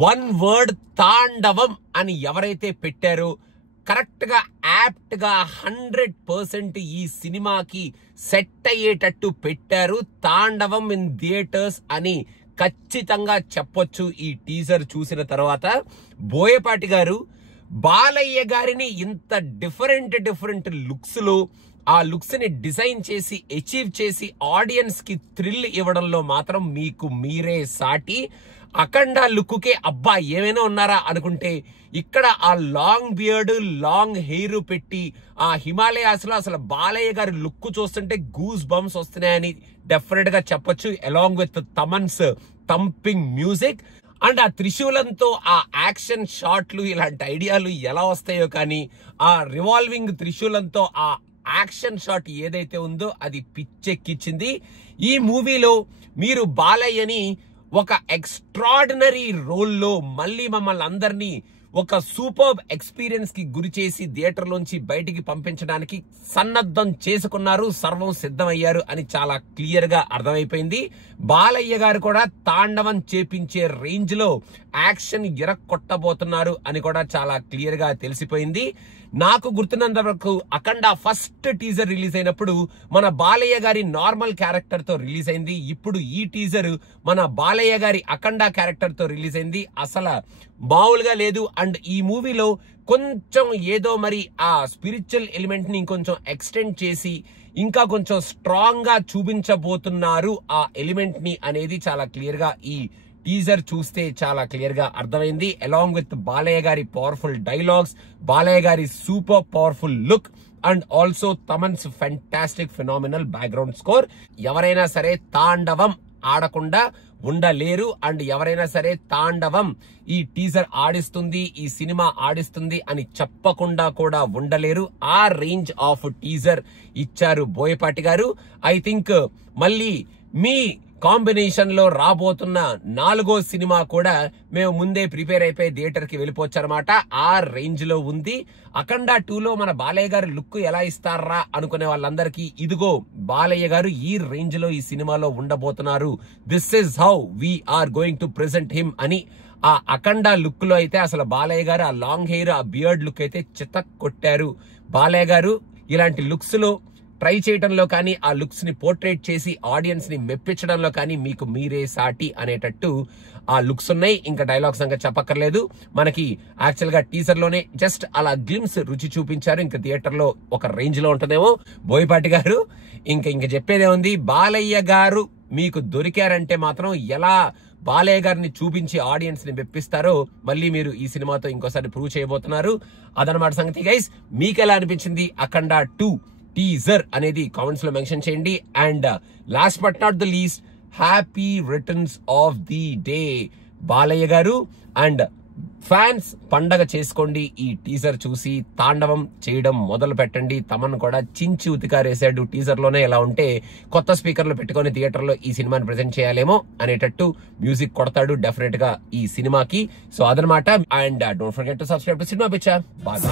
One word తాండవం అని ఎవరైతే పెట్టారో కరెక్ట్ గా యాప్ట్ గా 100% ఈ సినిమాకి సెట్ అయ్యేటట్టు పెట్టారు. తాండవం ఇన్ థియేటర్స్ అని ఖచ్చితంగా చెప్పొచ్చు ఈ టీజర్ చూసిన తర్వాత. బోయపాటి గారు బాలయ్య గారిని ఇంత డిఫరెంట్ లుక్స్ లో ఆ లుక్స్ ని డిజైన్ చేసి అచీవ్ చేసి ఆడియన్స్ కి థ్రిల్ ఇవ్వడంలో మాత్రం మీకు మీరే సాటి. అఖండ లుక్ కే అబ్బా ఏమైనా ఉన్నారా అనుకుంటే ఇక్కడ ఆ లాంగ్ బియర్డ్ లాంగ్ హెయిర్ పెట్టి ఆ హిమాలయాస్ లో అసలు బాలయ్య గారి లుక్ చూస్తుంటే గూస్ బంప్స్ వస్తున్నాయని డెఫినెట్ గా చెప్పొచ్చు. Along with Thaman's thumping music and ఆ త్రిశూలంతో ఆ యాక్షన్ షాట్లు ఇలాంటి ఐడియాలు ఎలా వస్తాయో కానీ ఆ రివాల్వింగ్ త్రిశూలంతో ఆ యాక్షన్ షాట్ ఏదైతే ఉందో అది పిచ్చెక్కిచ్చింది. ఈ మూవీలో మీరు బాలయ్యని ఒక ఎక్స్ట్రాడినరీ రోల్లో మళ్ళీ మమ్మల్ని అందరినీ ఒక సూపర్ ఎక్స్పీరియన్స్ కి గురి చేసి థియేటర్ లోంచి బయటికి పంపించడానికి సన్నద్ధం చేసుకున్నారు, సర్వం సిద్ధమయ్యారు అని చాలా క్లియర్ గా అర్థమైపోయింది. బాలయ్య గారు కూడా తాండవం చేపించే రేంజ్ లో యాక్షన్ ఇరక్కొట్టబోతున్నారు అని కూడా చాలా క్లియర్ గా తెలిసిపోయింది. నాకు గుర్తున్నంత వరకు అఖండ ఫస్ట్ టీజర్ రిలీజ్ అయినప్పుడు మన బాలయ్య గారి నార్మల్ క్యారెక్టర్ తో రిలీజ్ అయింది. ఇప్పుడు ఈ టీజర్ మన బాలయ్య గారి అఖండ క్యారెక్టర్ తో రిలీజ్ అయింది. అసలు మామూలుగా లేదు. అండ్ ఈ మూవీలో కొంచెం ఏదో మరి ఆ స్పిరిచువల్ ఎలిమెంట్ ని ఇంకొంచెం ఎక్స్టెండ్ చేసి ఇంకా కొంచెం స్ట్రాంగ్ గా చూపించబోతున్నారు ఆ ఎలిమెంట్ ని అనేది చాలా క్లియర్ గా ఈ టీజర్ చూస్తే చాలా క్లియర్ గా అర్థమైంది. అలాంగ్ విత్ బాలయ్య గారి పవర్ఫుల్ డైలాగ్స్, బాలయ్య గారి super powerful look and also Thaman's fantastic phenomenal background score. ఎవరైనా సరే తాండవం ఆడకుండా ఉండలేరు. అండ్ ఎవరైనా సరే తాండవం ఈ టీజర్ ఆడిస్తుంది, ఈ సినిమా ఆడిస్తుంది అని చెప్పకుండా కూడా ఉండలేరు. ఆ రేంజ్ ఆఫ్ టీజర్ ఇచ్చారు బోయపాటి గారు. ఐ థింక్ మళ్ళీ మీ కాంబినేషన్ లో రాబోతున్న 4వ సినిమా కూడా మేము ముందే ప్రిపేర్ అయిపోయి థియేటర్ కి వెళ్ళిపోవచ్చనమాట. ఆ రేంజ్ లో ఉంది. అఖండ 2లో మన బాలయ్య గారు లుక్ ఎలా ఇస్తారా అనుకునే వాళ్ళందరికీ ఇదిగో బాలయ్య గారు ఈ రేంజ్ లో ఈ సినిమాలో ఉండబోతున్నారు. This is how we're going to present him అని ఆ అఖండ లుక్ లో అయితే అసలు బాలయ్య గారు ఆ లాంగ్ హెయిర్ ఆ బియర్డ్ లుక్ అయితే చితక్ కొట్టారు. బాలయ్య గారు ఇలాంటి లుక్స్ లో ట్రై చేయడంలో కానీ ఆ లుక్స్ ని పోర్ట్రేట్ చేసి ఆడియన్స్ ని మెప్పించడంలో కానీ మీకు మీరే సాటి అనేటట్టు ఆ లుక్స్ ఉన్నాయి. ఇంకా డైలాగ్స్ సంగతి చెప్పక్కర్లేదు. మనకి యాక్చువల్ గా టీజర్ లోనే జస్ట్ అలా గ్లిమ్స్ రుచి చూపించారు. ఇంకా థియేటర్ లో ఒక రేంజ్ లో ఉంటుందేమో బోయపాటి గారు. ఇంకా చెప్పేదే ఉంది. బాలయ్య గారు మీకు దొరికారంటే మాత్రం ఎలా బాలయ్య గారిని చూపించి ఆడియన్స్ ని మెప్పిస్తారో మళ్ళీ మీరు ఈ సినిమాతో ఇంకోసారి ప్రూవ్ చేయబోతున్నారు. అదనమాట సంగతి గైస్. మీకు ఎలా అనిపించింది అఖండ 2 టీజర్ అనేది కామెంట్స్ లో మెన్షన్ చేయండి. And last but not the least, happy returns of the day Balayya garu. And fans పండగ చేసుకోండి. ఈ టీజర్ చూసి తాండవం చేయడం మొదలు పెట్టండి. తమన్ కూడా చించి ఉతికారేసాడు టీజర్ లోనే. ఎలా ఉంటే కొత్త స్పీకర్లు పెట్టుకొని థియేటర్ లో ఈ సినిమాని ప్రెజెంట్ చేయాలేమో అనేటట్టు మ్యూజిక్ కొడతాడు డెఫినెట్ గా ఈ సినిమాకి. సో అదనమాట. And don't forget to subscribe to cinema పిచ్చా. బాయ్.